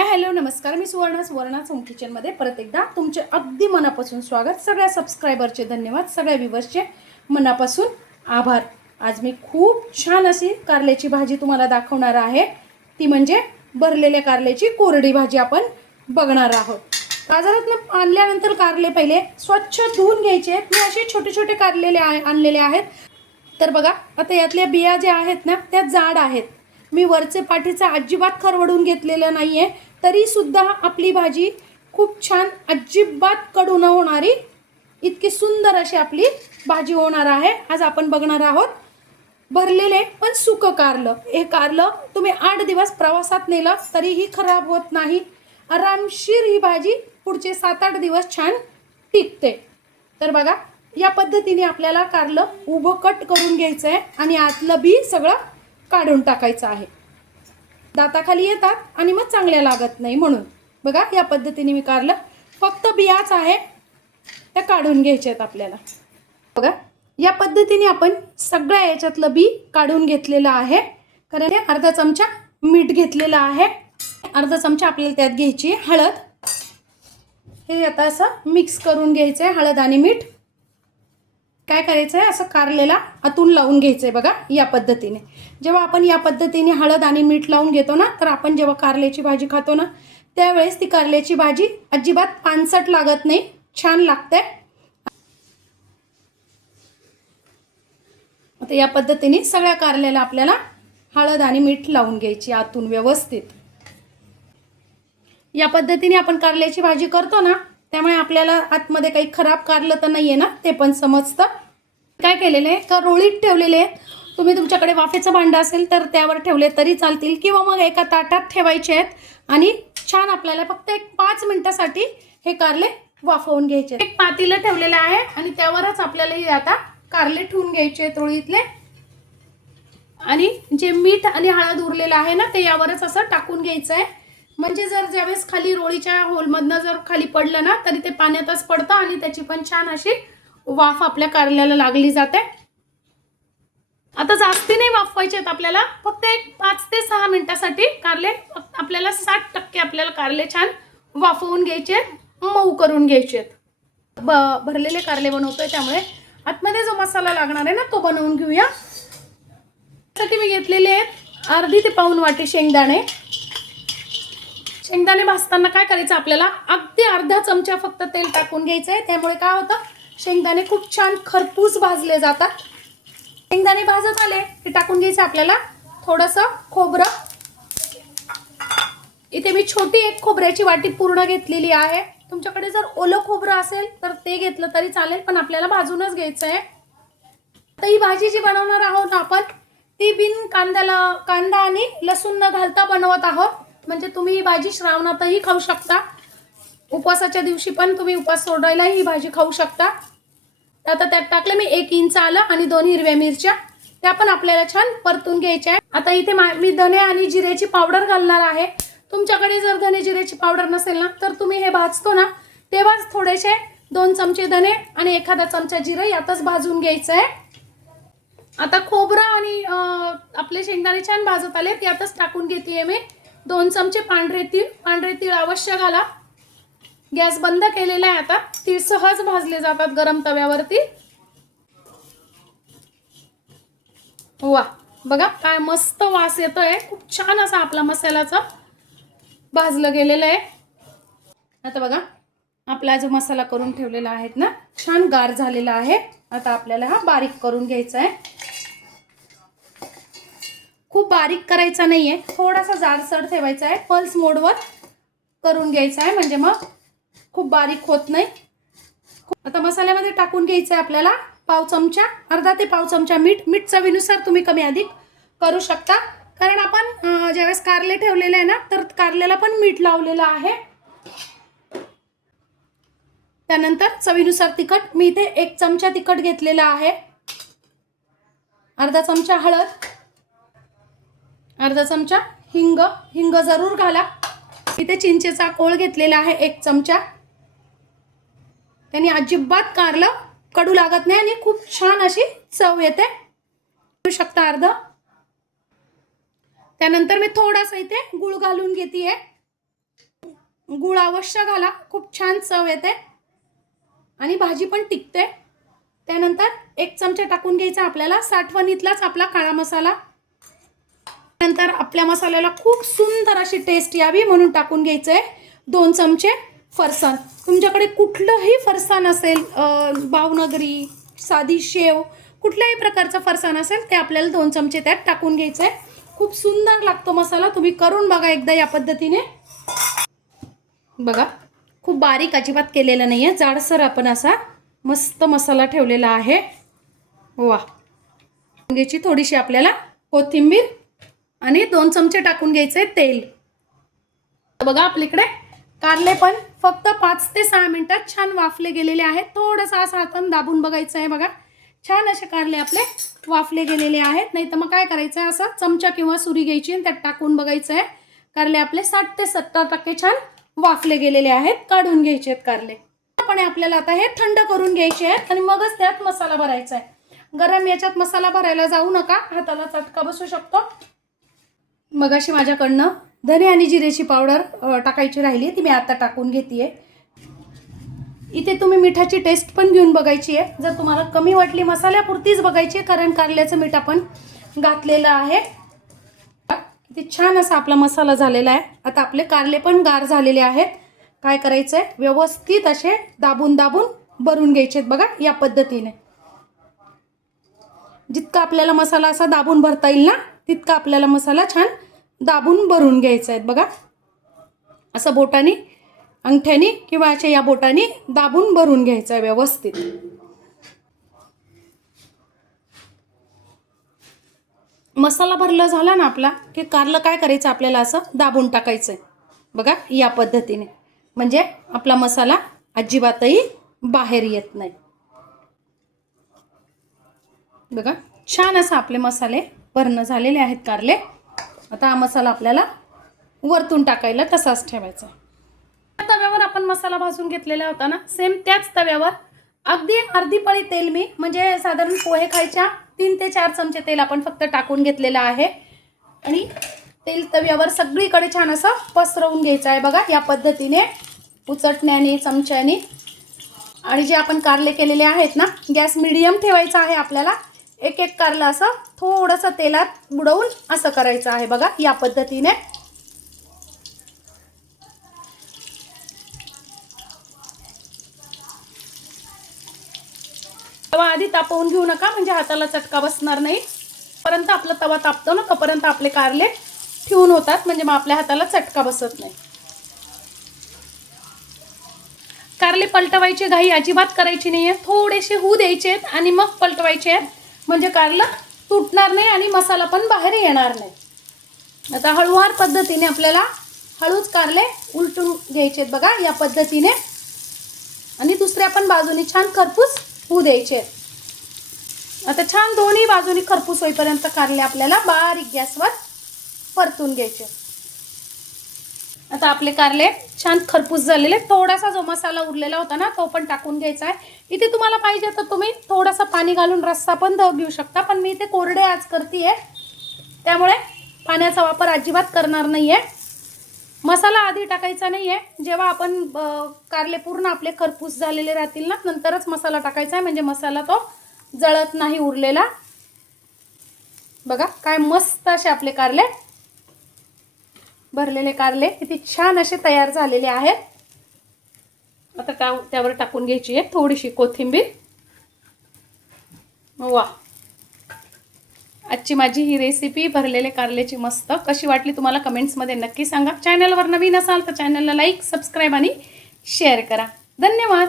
Hi hello नमस्कार, मी सुवर्णाच home किचनमध्ये परत एकदा तुमचे अगदी मनापासून स्वागत। सगळ्या सबस्क्रायबरचे धन्यवाद, सगळ्या व्ह्यूअर्सचे मनापासून आभार। आज मी खूप छान अशी कारल्याची भाजी तुम्हाला दाखवणार आहे, ती म्हणजे भरलेल्या कारल्याची कोरडी भाजी आपण बघणार आहोत। बाजारातून आणल्यानंतर कारले पहिले स्वच्छ धुवून घ्यायचे। मी असे छोटे छोटे कारलेले आणलेले आहेत। तर बघा, आता यातल्या बिया ज्या आहेत ना त्या जाड आहेत। मी वरचे पाठीचा अजिबात खरवडून घेतलेलं नाहीये, तरी सुद्धा आपली भाजी खूप छान अजिबात कडू न होणारी इतकी सुंदर अशी आपली भाजी होणार आहे। आज आपण बघणार आहोत भरलेले पण सुकं कारलं। हे कारलं तुम्ही 8 दिवस प्रवासात नेलं तरीही खराब होत नाही। आरामशीर ही भाजी पुढचे 7-8 दिवस छान टिकते। तर बघा, या पद्धतीने आपल्याला कारलं उभं कट करून घ्यायचं आहे आणि आतलं बी सगळं काढून टाकायचं आहे। दाताखाली येतात आणि मग चांगल्या लागत नाही, म्हणून बघा या पद्धतीने मी कारलं फक्त बियाच आहे त्या काढून घ्यायचे आहेत आपल्याला। बघा, या पद्धतीने आपण सगळ्या याच्यातलं बी काढून घेतलेलं आहे। कारण अर्धा चमचा मीठ घेतलेलं आहे, अर्धा चमचा आपल्याला त्यात घ्यायची हळद। हे आता असं मिक्स करून घ्यायचं आहे, हळद आणि मीठ। काय करायचं आहे, असं कारलेला आतून लावून घ्यायचं आहे। बघा, या पद्धतीने जेव्हा आपण या पद्धतीने हळद आणि मीठ लावून घेतो ना, तर आपण जेव्हा कारल्याची भाजी खातो ना त्यावेळेस ती कारल्याची भाजी अजिबात पानसट लागत नाही, छान लागते। आता या पद्धतीने सगळ्या कारल्याला आपल्याला हळद आणि मीठ लावून घ्यायची आतून व्यवस्थित। या पद्धतीने आपण कारल्याची भाजी करतो ना, त्यामुळे आपल्याला आतमध्ये काही खराब कारलं तर नाहीये ना ते पण समजतं। काय केलेलं आहे का, रोळीत ठेवलेले आहेत। तुम्ही तुमच्याकडे वाफेचं भांडं असेल तर त्यावर ठेवले तरी चालतील, किंवा मग एका ताटात ठेवायचे आहेत आणि छान आपल्याला फक्त 5 मिनिटासाठी हे कारले वाफवून घ्यायचे। एक पातेलं ठेवलेलं आहे आणि त्यावरच आपल्याला हे आता कारले ठेवून घ्यायचे आहेत रोळीतले। आणि जे मीठ आणि हळद उरलेलं आहे ना ते यावरच असं टाकून घ्यायचं आहे। म्हणजे जर ज्यावेळेस खाली रोळीच्या होलमधनं जर खाली पडलं ना तरी ते पाण्यातच पडतं आणि त्याची पण छान अशी वाफ आपल्या कारल्याला लागली जाते। आता जास्ती नाही वाफवायचे आहेत आपल्याला, फक्त 5 ते 6 मिनिटासाठी कारले आपल्याला 60% आपल्याला कारले छान वाफवून घ्यायचे आहेत, मऊ करून घ्यायचे आहेत। भरलेले कारले बनवतोय त्यामुळे आतमध्ये जो मसाला लागणार आहे ना तो बनवून घेऊया। त्यासाठी मी घेतलेले आहेत अर्धी ते पाऊण वाटी शेंगदाणे। शेंगदाणे भाजताना काय करायचं, आपल्याला अगदी अर्धा चमचा फक्त तेल टाकून घ्यायचं आहे। त्यामुळे काय होतं, शेंगदाणे खूप छान खरपूस भाजले जातात। शेंगदाणे भाजत आले ते टाकून घ्यायचं आपल्याला थोडंसं खोबरं। इथे मी छोटी एक खोबऱ्याची वाटी पूर्ण घेतलेली आहे। तुमच्याकडे जर ओलं खोबरं असेल तर ते घेतलं तरी चालेल, पण आपल्याला भाजूनच घ्यायचं आहे। आता ही भाजी जी बनवणार आहोत आपण ती बिन कांदा आणि लसूण न घालता बनवत आहोत। म्हणजे तुम्ही ही भाजी श्रावणातही खाऊ शकता, उपवासाच्या दिवशी पण तुम्ही उपवास सोडायला ही भाजी खाऊ शकता। आता त्यात टाकले मी 1 इंच आलं आणि 2 हिरव्या मिरच्या, त्या पण आपल्याला छान परतून घ्यायच्या आहे। आता इथे मी धने आणि जिऱ्याची पावडर घालणार आहे। तुमच्याकडे जर धने जिऱ्याची पावडर नसेल ना तर तुम्ही हे भाजतो ना तेव्हाच थोडेसे 2 चमचे धने आणि एखादा चमचा जिरे यातच भाजून घ्यायचं आहे। आता खोबरं आणि आपले शेंगदाणे छान भाजत आले यातच टाकून घेते मी 2 चमचे पांढरे तीळ अवश्य घाला। गॅस बंद केलेला आहे। आता तीळ सहज भाजले जातात गरम तव्यावरती। वा, बघा काय मस्त वास येतोय, खूप छान असा आपला मसाल्याचा भाजलं गेलेलं आहे। आता बघा, आपला जो मसाला करून ठेवलेला आहे ना छान गार झालेला आहे। आता आपल्याला हा बारीक करून घ्यायचा आहे। खूप बारीक करायचा नाहीये, थोडासा जाडसर ठेवायचा आहे। पल्स मोडवर करून घ्यायचा आहे, म्हणजे मग खूप बारीक होत नाही। आता मसाल्यामध्ये टाकून घ्यायचं आहे आपल्याला अर्धा ते पाव चमचा मीठ चवीनुसार तुम्ही कमी अधिक करू शकता। कारण आपण ज्यावेळेस कारले ठेवलेले आहे ना तर कारल्याला पण मीठ लावलेलं आहे। त्यानंतर चवीनुसार तिखट, मी इथे 1 चमचा तिखट घेतलेला आहे, अर्धा चमचा हळद, अर्धा चमचा हिंग जरूर घाला। इथे चिंचेचा कोळ घेतलेला आहे 1 चमचा, त्याने अजिबात कारलं कडू लागत नाही आणि खूप छान अशी चव येते। घेऊ शकता अर्धा। त्यानंतर मी थोडासा इथे गूळ घालून घेते। गूळ अवश्य घाला, खूप छान चव येते आणि भाजी पण टिकते. त्यानंतर 1 चमचा टाकून घ्यायचा आपल्याला साठवणीतलाच आपला काळा मसाला. नंतर आपल्या मसाल्याला खूप सुंदर अशी टेस्ट यावी म्हणून टाकून घ्यायचं आहे 2 चमचे फरसाण. तुमच्याकडे कुठलंही फरसाण असेल, भावनगरी, साधी शेव, कुठल्याही प्रकारचं फरसाण असेल ते आपल्याला 2 चमचे त्यात टाकून घ्यायचं आहे. खूप सुंदर लागतो मसाला. तुम्ही करून बघा एकदा या पद्धतीने. बघा, खूप बारीक अजिबात केलेला नाही आहे, जाडसर आपण असा मस्त मसाला ठेवलेला आहे. वा, घ्यायची थोडीशी आपल्याला कोथिंबीर आणि 2 चमचे टाकून घ्यायचे तेल. बघा, आपल्याकडे कारले पण फक्त 5 ते 6 मिनिटात छान वाफले गेलेले आहेत. थोडंसं असं हाताने दाबून बघायचं आहे. बघा, छान असे कारले आपले वाफले गेलेले आहेत. नाही तर मग काय करायचं आहे, असं चमचा किंवा सुरी घ्यायची आणि त्यात टाकून बघायचं आहे. कारले आपले 60 ते 70% छान वाफले गेलेले आहेत. काढून घ्यायचे आहेत कारले. पण आपल्याला आता हे थंड करून घ्यायचे आहेत आणि मगच त्यात मसाला भरायचा आहे. गरम याच्यात मसाला भरायला जाऊ नका, हाताला चटका बसू शकतो. मगाशी माझ्याकडनं धने आणि जिरेची पावडर टाकायची राहिली, ती मी आता टाकून घेते. इथे तुम्ही मिठाची टेस्ट पण घेऊन बघायची आहे. जर तुम्हाला कमी वाटली मसाल्यापुरतीच बघायची आहे, कारण कारल्याचं मीठ आपण घातलेलं आहे. किती छान असा आपला मसाला झालेला आहे. आता आपले कारले पण गार झालेले आहेत. काय करायचं आहे, व्यवस्थित असे दाबून दाबून भरून घ्यायचे आहेत. बघा, या पद्धतीने जितका आपल्याला मसाला असा दाबून भरता येईल ना, तितका आपल्याला मसाला छान दाबून भरून घ्यायचा आहे. बघा, असं बोटाने, अंगठ्याने किंवा अशा या बोटाने दाबून भरून घ्यायचं आहे व्यवस्थित. मसाला भरला झाला ना आपला, की कारलं काय करायचं, आपल्याला असं दाबून टाकायचं आहे. बघा, या पद्धतीने, म्हणजे आपला मसाला अजिबातही बाहेर येत नाही. बघा, छान असं आपले मसाले भरणं झालेले आहेत कारले. आता हा मसाला आपल्याला वरतून टाकायला तसाच ठेवायचा. तव्यावर आपण मसाला भाजून घेतलेला होता ना, सेम त्याच तव्यावर अगदी अर्धी पळी तेल, मी म्हणजे साधारण पोहे खायच्या 3 ते 4 चमचे तेल आपण फक्त टाकून घेतलेलं आहे. आणि तेल तव्यावर सगळीकडे छान असं पसरवून घ्यायचं आहे. बघा, या पद्धतीने उचटण्याने, चमच्याने. आणि जे आपण कारले केलेले आहेत ना, गॅस मीडियम ठेवायचा आहे आपल्याला. एक एक कारलं असं थोडंसं तेलात बुडवून असं करायचं आहे. बघा, या पद्धतीने. तवा आधी तापवून घेऊ नका, म्हणजे हाताला चटका बसणार नाही. पर्यंत आपला तवा तापतो ना, तोपर्यंत आपले कारले ठेवून होतात, म्हणजे मग आपल्या हाताला चटका बसत नाही. कारले पलटवायची घाई अजिबात करायची नाहीये, थोडेसे होऊ द्यायचे आहेत आणि मग पलटवायचे आहेत, म्हणजे कारलं तुटणार नाही आणि मसाला पण बाहेर येणार नाही. आता हळूवार पद्धतीने आपल्याला हळूच कारले उलटून घ्यायचे आहेत. बघा, या पद्धतीने. आणि दुसऱ्या पण बाजूने छान खरपूस होऊ द्यायचे आहेत. आता छान दोन्ही बाजूनी खरपूस होईपर्यंत कारले आपल्याला बारीक गॅसवर परतून घ्यायचे. आता आपले कारले छान खरपूस झालेले. थोडासा जो मसाला उरलेला होता ना, तो पण टाकून घ्यायचा आहे. इथे तुम्हाला पाहिजे तर तुम्ही थोडासा पाणी घालून रस्सा पण घेऊ शकता, पण मी इथे कोरडे आज करते, त्यामुळे पाण्याचा वापर अजिबात करणार नाही आहे. मसाला आधी टाकायचा नाही आहे, जेव्हा आपण कारले पूर्ण आपले खरपूस झालेले राहतील ना, नंतरच मसाला टाकायचा आहे, म्हणजे मसाला तो जळत नाही उरलेला. बघा, काय मस्त असे आपले कारले, भरलेले कारले किती छान असे तयार झालेले आहेत. आता त्यावर टाकून घ्यायची आहे थोडीशी कोथिंबीर. वा, आजची माझी ही रेसिपी भरलेले कारल्याची मस्त कशी वाटली तुम्हाला कमेंट्समध्ये नक्की सांगा. चॅनलवर नवीन असाल तर चॅनलला लाईक, सबस्क्राईब आणि शेअर करा. धन्यवाद.